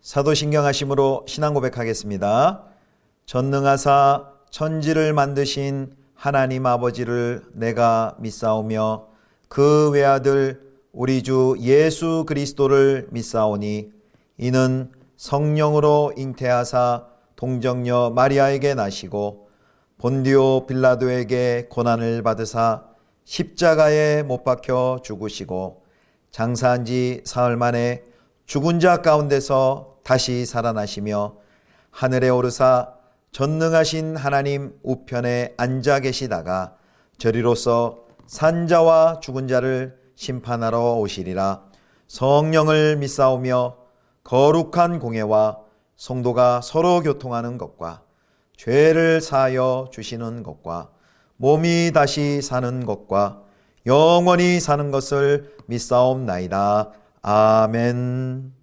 사도신경하심으로 신앙 고백하겠습니다. 전능하사 천지를 만드신 하나님 아버지를 내가 믿사오며 그 외아들 우리 주 예수 그리스도를 믿사오니 이는 성령으로 잉태하사 동정녀 마리아에게 나시고 본디오 빌라도에게 고난을 받으사 십자가에 못 박혀 죽으시고 장사한 지 사흘 만에 죽은 자 가운데서 다시 살아나시며 하늘에 오르사 전능하신 하나님 우편에 앉아 계시다가 저리로서 산자와 죽은 자를 심판하러 오시리라. 성령을 믿사오며 거룩한 공회와 성도가 서로 교통하는 것과 죄를 사하여 주시는 것과 몸이 다시 사는 것과 영원히 사는 것을 믿사옵나이다. 아멘.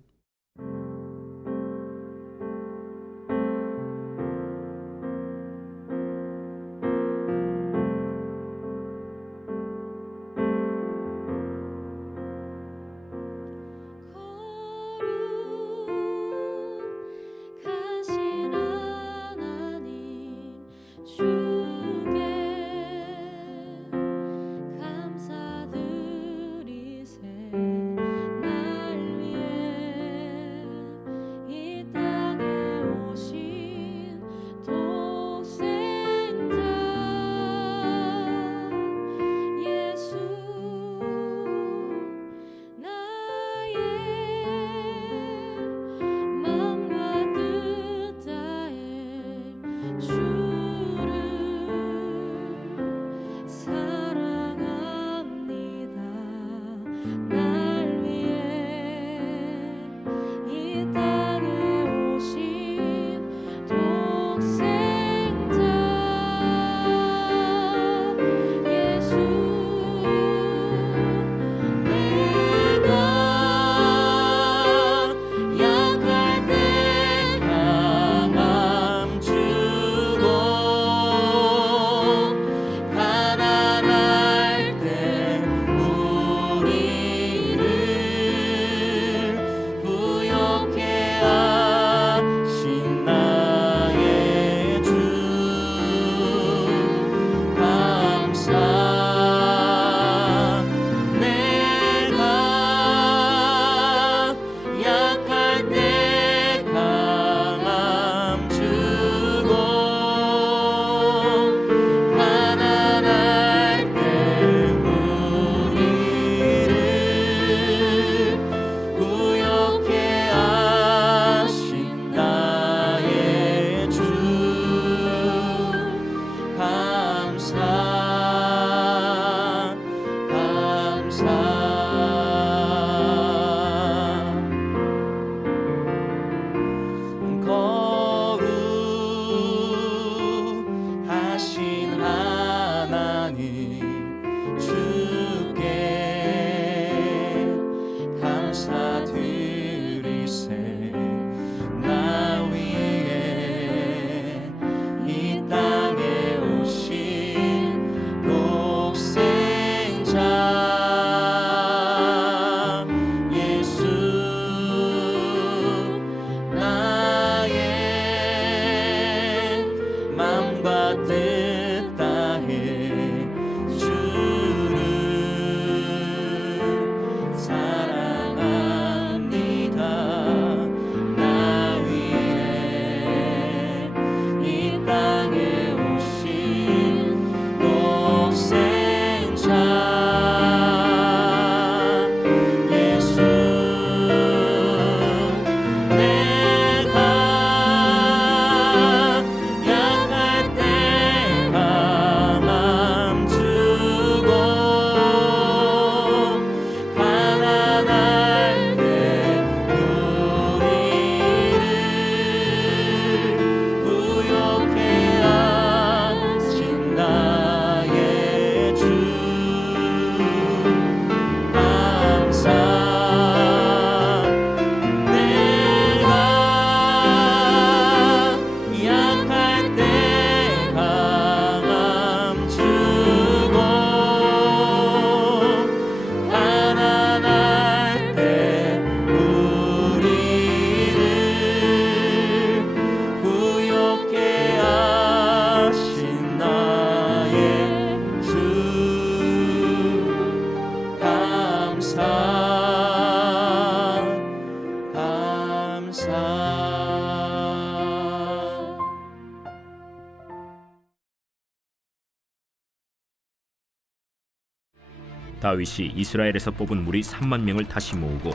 다윗이 이스라엘에서 뽑은 무리 3만 명을 다시 모으고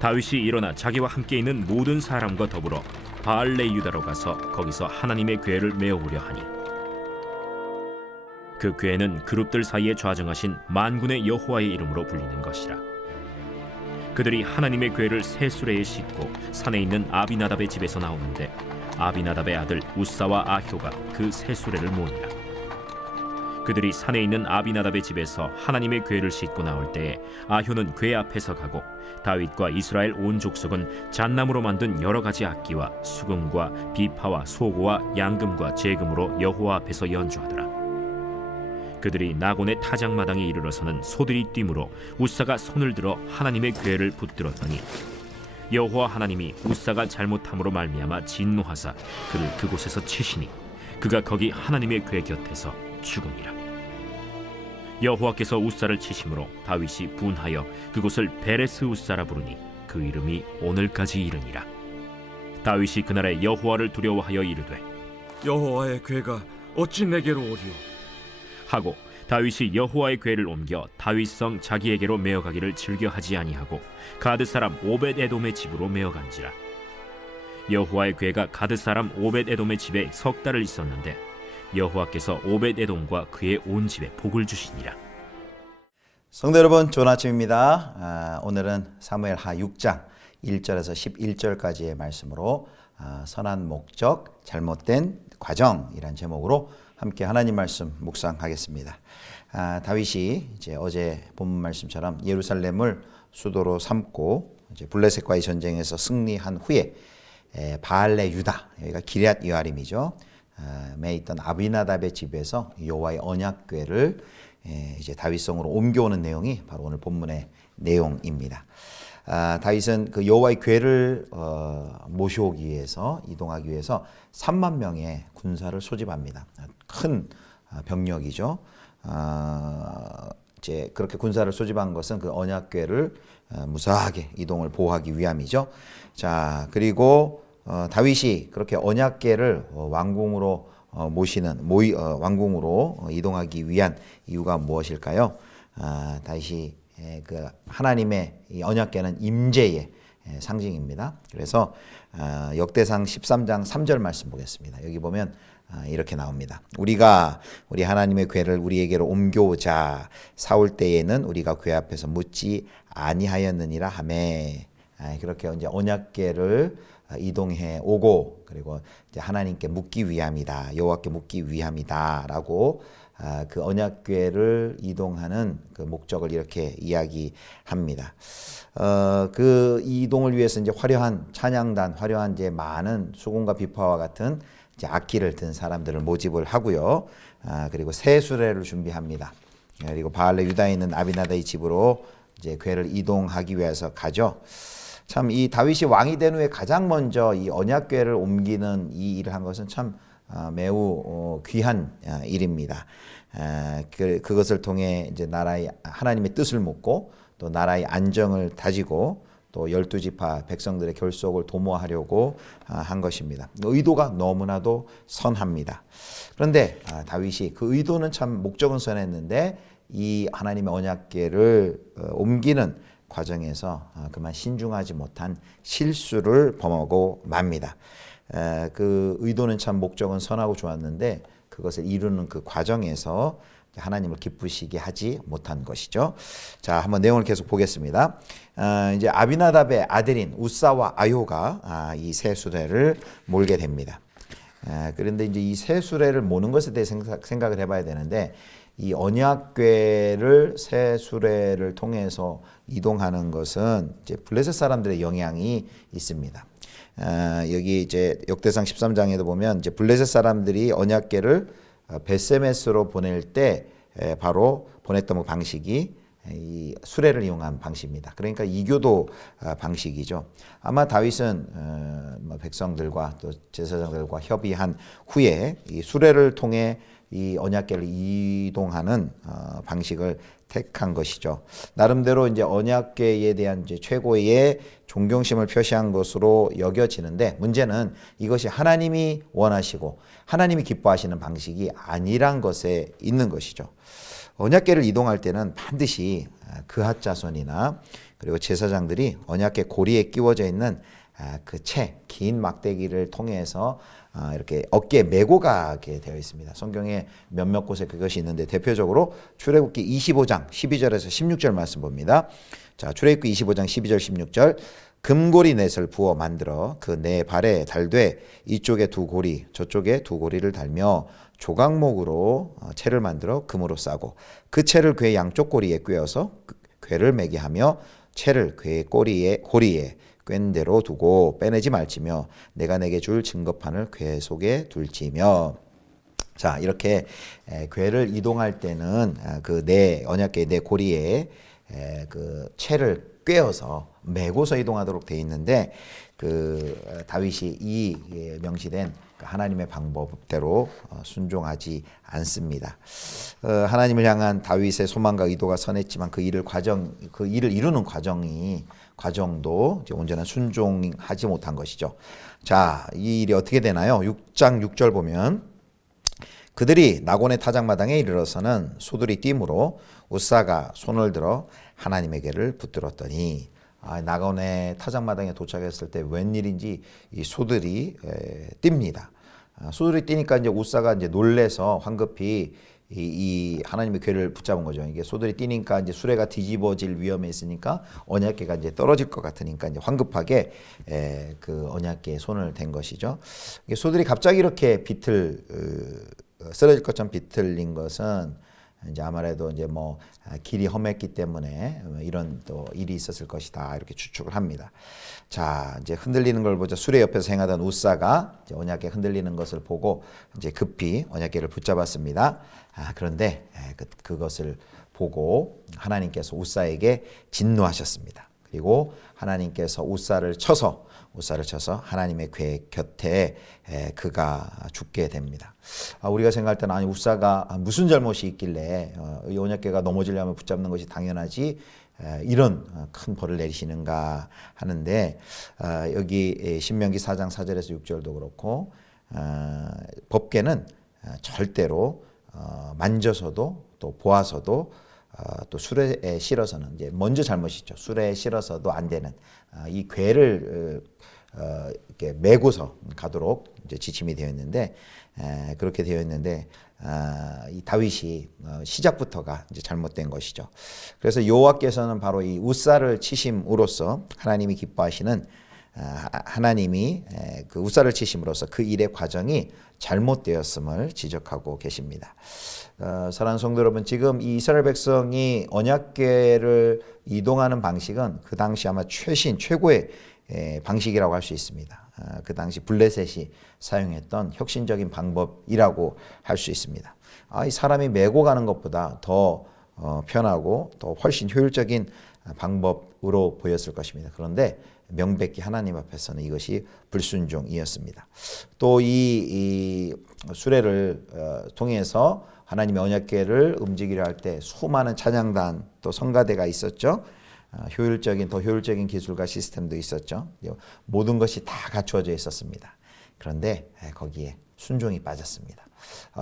다윗이 일어나 자기와 함께 있는 모든 사람과 더불어 바알레 유다로 가서 거기서 하나님의 궤를 메어오려 하니 그 궤는 그룹들 사이에 좌정하신 만군의 여호와의 이름으로 불리는 것이라. 그들이 하나님의 궤를 새 수레에 싣고 산에 있는 아비나답의 집에서 나오는데 아비나답의 아들 우사와 아효가 그 새 수레를 모으니라. 그들이 산에 있는 아비나답의 집에서 하나님의 궤를 싣고 나올 때에 아효는 궤 앞에서 가고 다윗과 이스라엘 온 족속은 잣나무로 만든 여러 가지 악기와 수금과 비파와 소고와 양금과 제금으로 여호와 앞에서 연주하더라. 그들이 나곤의 타작마당에 이르러서는 소들이 뛰므로 우사가 손을 들어 하나님의 궤를 붙들었더니 여호와 하나님이 우사가 잘못함으로 말미암아 진노하사 그를 그곳에서 치시니 그가 거기 하나님의 궤 곁에서 죽으니라. 여호와께서 우사를 치심으로 다윗이 분하여 그곳을 베레스 우사라 부르니 그 이름이 오늘까지 이르니라. 다윗이 그날에 여호와를 두려워하여 이르되 여호와의 궤가 어찌 내게로 오리요? 하고 다윗이 여호와의 궤를 옮겨 다윗성 자기에게로 메어가기를 즐겨하지 아니하고 가드 사람 오벳 에돔의 집으로 메어간지라. 여호와의 궤가 가드 사람 오벳 에돔의 집에 석 달을 있었는데 여호와께서 오벳 에돔과 그의 온 집에 복을 주시니라. 성도 여러분, 좋은 아침입니다. 오늘은 사무엘하 6장 1절에서 11절까지의 말씀으로 선한 목적, 잘못된 과정이란 제목으로 함께 하나님 말씀 묵상하겠습니다. 다윗이 이제 어제 본문 말씀처럼 예루살렘을 수도로 삼고 이제 블레셋과의 전쟁에서 승리한 후에 바알레 유다, 여기가 기럇 여아림이죠. 에 있던 아비나답의 집에서 여호와의 언약궤를 이제 다윗성으로 옮겨오는 내용이 바로 오늘 본문의 내용입니다. 다윗은 그 여호와의 궤를 모셔오기 위해서 이동하기 위해서 3만 명의 군사를 소집합니다. 큰 병력이죠. 이제 그렇게 군사를 소집한 것은 그 언약궤를 무사하게 이동을 보호하기 위함이죠. 자, 그리고 다윗이 그렇게 언약궤를 왕궁으로 왕궁으로 이동하기 위한 이유가 무엇일까요? 다윗이 그 하나님의 이 언약궤는 임재의 상징입니다. 그래서 역대상 13장 3절 말씀 보겠습니다. 여기 보면 이렇게 나옵니다. 우리가 우리 하나님의 궤를 우리에게로 옮겨오자. 사울 때에는 우리가 궤 앞에서 묻지 아니하였느니라 하매. 그렇게 이제 언약궤를 이동해 오고 그리고 이제 하나님께 묻기 위함이다. 여호와께 묻기 위함이다라고 그 언약궤를 이동하는 그 목적을 이렇게 이야기합니다. 그 이동을 위해서 이제 화려한 찬양단, 화려한 이제 많은 수금과 비파와 같은 이제 악기를 든 사람들을 모집을 하고요. 그리고 새 수레를 준비합니다. 그리고 바알레 유다에 있는 아비나다의 집으로 이제 궤를 이동하기 위해서 가죠. 참 이 다윗이 왕이 된 후에 가장 먼저 이 언약궤를 옮기는 이 일을 한 것은 참 매우 귀한 일입니다. 그것을 통해 이제 나라의 하나님의 뜻을 묻고 또 나라의 안정을 다지고 또 12지파 백성들의 결속을 도모하려고 한 것입니다. 의도가 너무나도 선합니다. 그런데 다윗이 그 의도는 참 목적은 선했는데 이 하나님의 언약궤를 옮기는 과정에서 그만 신중하지 못한 실수를 범하고 맙니다. 그 의도는 참 목적은 선하고 좋았는데 그것을 이루는 그 과정에서 하나님을 기쁘시게 하지 못한 것이죠. 자, 한번 내용을 계속 보겠습니다. 이제 아비나답의 아들인 우사와 아효가 이 새 수레를 몰게 됩니다. 그런데 이제 이 새 수레를 모는 것에 대해 생각을 해봐야 되는데 이 언약궤를 새 수레를 통해서 이동하는 것은 이제 블레셋 사람들의 영향이 있습니다. 여기 이제 역대상 13장에도 보면 이제 블레셋 사람들이 언약궤를 베세메스로 보낼 때 바로 보냈던 방식이 이 수레를 이용한 방식입니다. 그러니까 이교도 방식이죠. 아마 다윗은 백성들과 또 제사장들과 협의한 후에 이 수레를 통해 이 언약궤를 이동하는 방식을 택한 것이죠. 나름대로 이제 언약궤에 대한 이제 최고의 존경심을 표시한 것으로 여겨지는데 문제는 이것이 하나님이 원하시고 하나님이 기뻐하시는 방식이 아니란 것에 있는 것이죠. 언약궤를 이동할 때는 반드시 그핫 자손이나 그리고 제사장들이 언약궤 고리에 끼워져 있는 그 긴 막대기를 통해서 이렇게 어깨에 메고 가게 되어 있습니다. 성경에 몇몇 곳에 그것이 있는데 대표적으로 출애굽기 25장 12절에서 16절 말씀 봅니다. 자, 출애굽기 25장 12절 16절 금고리 넷을 부어 만들어 그 네 발에 달되 이쪽에 두 고리 저쪽에 두 고리를 달며 조각목으로 채를 만들어 금으로 싸고 그 채를 궤 양쪽 고리에 꿰어서 궤를 매게 하며 채를 궤 고리에 꿰는 대로 두고 빼내지 말지며 내가 내게 줄 증거판을 궤 속에 둘지며. 자, 이렇게 궤를 이동할 때는 그 네 언약궤 네 고리에 그 채를 꿰어서 메고서 이동하도록 되어 있는데 그 다윗이 이 명시된 하나님의 방법대로 순종하지 않습니다. 하나님을 향한 다윗의 소망과 의도가 선했지만 그 일을 이루는 과정도 이제 온전한 순종하지 못한 것이죠. 자, 이 일이 어떻게 되나요? 6장 6절 보면 그들이 나곤의 타작마당에 이르러서는 소들이 뛰므로 우사가 손을 들어 하나님에게를 붙들었더니 나곤의 타작마당에 도착했을 때 웬일인지 이 소들이 뜁니다. 소들이 뛰니까 이제 우사가 이제 놀래서 황급히 이 하나님의 궤를 붙잡은 거죠. 이게 소들이 뛰니까 이제 수레가 뒤집어질 위험이 있으니까 언약궤가 이제 떨어질 것 같으니까 이제 황급하게 그 언약궤에 손을 댄 것이죠. 이게 소들이 갑자기 이렇게 쓰러질 것처럼 비틀린 것은 이제 아무래도 이제 뭐 길이 험했기 때문에 이런 또 일이 있었을 것이다 이렇게 추측을 합니다. 자, 이제 흔들리는 걸 보자 수레 옆에서 행하던 우사가 이제 언약궤 흔들리는 것을 보고 이제 급히 언약궤를 붙잡았습니다. 그런데 그것을 보고 하나님께서 우사에게 진노하셨습니다. 그리고 하나님께서 우사를 쳐서 하나님의 궤 곁에 그가 죽게 됩니다. 우리가 생각할 때는 아니 우사가 무슨 잘못이 있길래 이 언약궤가 넘어지려면 붙잡는 것이 당연하지 이런 큰 벌을 내리시는가 하는데 여기 신명기 4장 4절에서 6절도 그렇고 법궤는 절대로 만져서도 또 보아서도 또 수레에 실어서는 이제 먼저 잘못이죠. 수레에 실어서도 안 되는 이 궤를 이렇게 메고서 가도록 이제 지침이 되어 있는데 그렇게 되어 있는데 이 다윗이 시작부터가 이제 잘못된 것이죠. 그래서 여호와께서는 바로 이 우사를 치심으로써 하나님이 기뻐하시는 하나님이 그 우사를 치심으로써 그 일의 과정이 잘못되었음을 지적하고 계십니다. 사랑하는 성도 여러분, 지금 이 이스라엘 백성이 언약궤를 이동하는 방식은 그 당시 아마 최고의 방식이라고 할 수 있습니다. 그 당시 블레셋이 사용했던 혁신적인 방법이라고 할 수 있습니다. 이 사람이 메고 가는 것보다 더 편하고 더 훨씬 효율적인 방법으로 보였을 것입니다. 그런데 명백히 하나님 앞에서는 이것이 불순종이었습니다. 또 이 수레를 통해서 하나님의 언약궤를 움직이려 할 때 수많은 찬양단 또 성가대가 있었죠. 더 효율적인 기술과 시스템도 있었죠. 모든 것이 다 갖추어져 있었습니다. 그런데 거기에 순종이 빠졌습니다.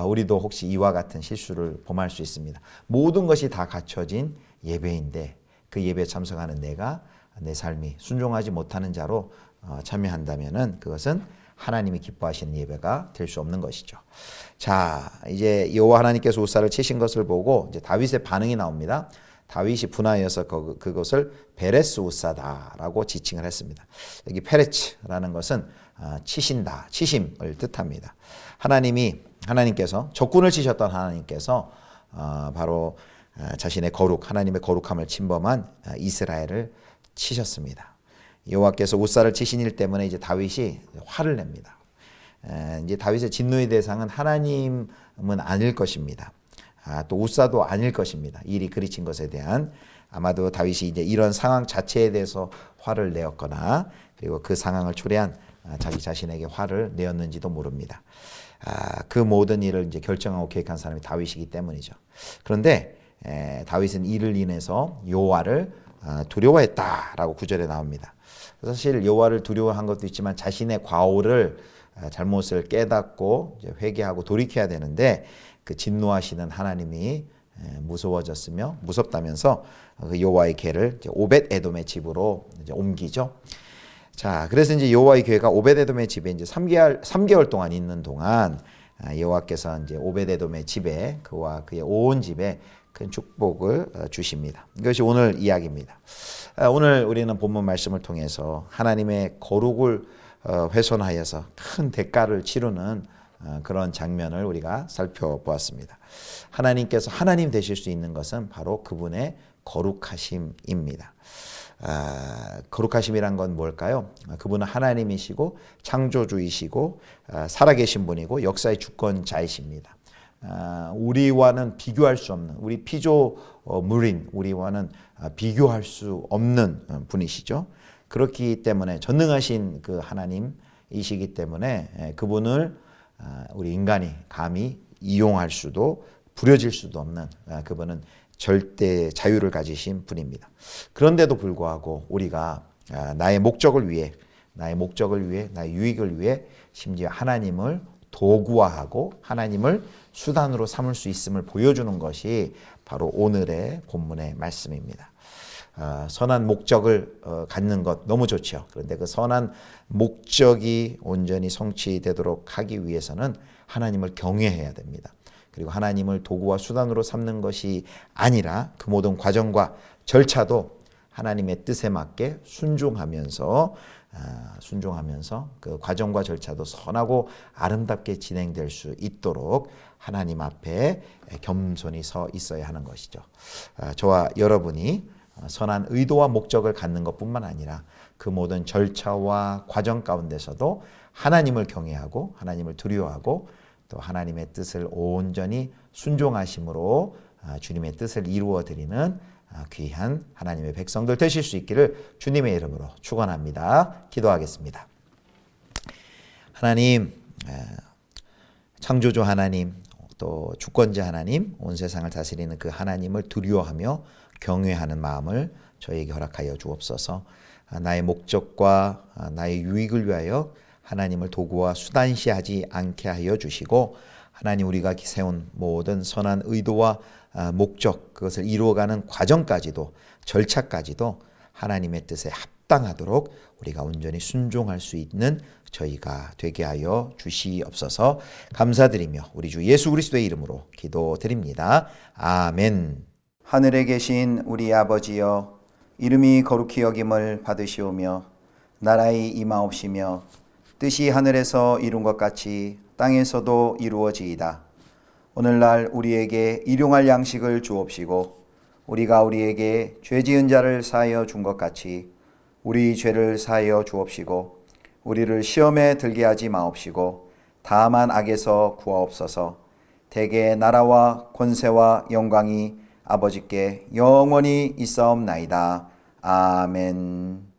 우리도 혹시 이와 같은 실수를 범할 수 있습니다. 모든 것이 다 갖춰진 예배인데 그 예배에 참석하는 내 삶이 순종하지 못하는 자로 참여한다면은 그것은 하나님이 기뻐하시는 예배가 될 수 없는 것이죠. 자, 이제 여호와 하나님께서 우사를 치신 것을 보고 이제 다윗의 반응이 나옵니다. 다윗이 분하여서 그것을 베레스 우사다라고 지칭을 했습니다. 여기 페레츠라는 것은 치신다, 치심을 뜻합니다. 하나님께서 적군을 치셨던 하나님께서 바로 자신의 하나님의 거룩함을 침범한 이스라엘을 치셨습니다. 여호와께서 우사를 치신 일 때문에 이제 다윗이 화를 냅니다. 이제 다윗의 진노의 대상은 하나님은 아닐 것입니다. 또 우사도 아닐 것입니다. 일이 그리친 것에 대한 아마도 다윗이 이제 이런 상황 자체에 대해서 화를 내었거나 그리고 그 상황을 초래한 자기 자신에게 화를 내었는지도 모릅니다. 그 모든 일을 이제 결정하고 계획한 사람이 다윗이기 때문이죠. 그런데 다윗은 이를 인해서 여호와를 두려워했다라고 9절에 나옵니다. 사실 여호와를 두려워한 것도 있지만 자신의 과오를 잘못을 깨닫고 이제 회개하고 돌이켜야 되는데 그 진노하시는 하나님이 무서워졌으며 무섭다면서 그 여호와의 궤를 이제 오벳 에돔의 집으로 이제 옮기죠. 자, 그래서 이제 여호와의 궤가 오벳 에돔의 집에 이제 3개월 동안 있는 동안 여호와께서 이제 오벳 에돔의 집에 그와 그의 온 집에 큰 축복을 주십니다. 이것이 오늘 이야기입니다. 오늘 우리는 본문 말씀을 통해서 하나님의 거룩을 훼손하여서 큰 대가를 치르는 그런 장면을 우리가 살펴보았습니다. 하나님께서 하나님 되실 수 있는 것은 바로 그분의 거룩하심입니다. 거룩하심이란 건 뭘까요? 그분은 하나님이시고 창조주이시고 살아계신 분이고 역사의 주권자이십니다. 우리와는 비교할 수 없는, 우리 피조물인 우리와는 비교할 수 없는 분이시죠. 그렇기 때문에 전능하신 그 하나님이시기 때문에 그분을 우리 인간이 감히 이용할 수도 부려질 수도 없는 그분은 절대 자유를 가지신 분입니다. 그런데도 불구하고 우리가 나의 목적을 위해, 나의 유익을 위해 심지어 하나님을 도구화하고 하나님을 수단으로 삼을 수 있음을 보여주는 것이 바로 오늘의 본문의 말씀입니다. 선한 목적을 갖는 것 너무 좋죠. 그런데 그 선한 목적이 온전히 성취되도록 하기 위해서는 하나님을 경외해야 됩니다. 그리고 하나님을 도구와 수단으로 삼는 것이 아니라 그 모든 과정과 절차도 하나님의 뜻에 맞게 순종하면서 그 과정과 절차도 선하고 아름답게 진행될 수 있도록 하나님 앞에 겸손히 서 있어야 하는 것이죠. 저와 여러분이 선한 의도와 목적을 갖는 것뿐만 아니라 그 모든 절차와 과정 가운데서도 하나님을 경외하고 하나님을 두려워하고 또 하나님의 뜻을 온전히 순종하심으로 주님의 뜻을 이루어 드리는 귀한 하나님의 백성들 되실 수 있기를 주님의 이름으로 축원합니다. 기도하겠습니다. 하나님, 창조주 하나님, 또 주권자 하나님, 온 세상을 다스리는 그 하나님을 두려워하며 경외하는 마음을 저에게 허락하여 주옵소서. 나의 목적과 나의 유익을 위하여 하나님을 도구와 수단시하지 않게 하여 주시고 하나님 우리가 세운 모든 선한 의도와 목적 그것을 이루어가는 과정까지도 절차까지도 하나님의 뜻에 합당하도록 우리가 온전히 순종할 수 있는 저희가 되게 하여 주시옵소서. 감사드리며 우리 주 예수 그리스도의 이름으로 기도드립니다. 아멘. 하늘에 계신 우리 아버지여 이름이 거룩히 여김을 받으시오며 나라의 임하옵시며 뜻이 하늘에서 이룬 것 같이 땅에서도 이루어지이다. 오늘날 우리에게 일용할 양식을 주옵시고 우리가 우리에게 죄 지은 자를 사하여 준 것 같이 우리 죄를 사하여 주옵시고 우리를 시험에 들게 하지 마옵시고 다만 악에서 구하옵소서. 대개 나라와 권세와 영광이 아버지께 영원히 있사옵나이다. 아멘.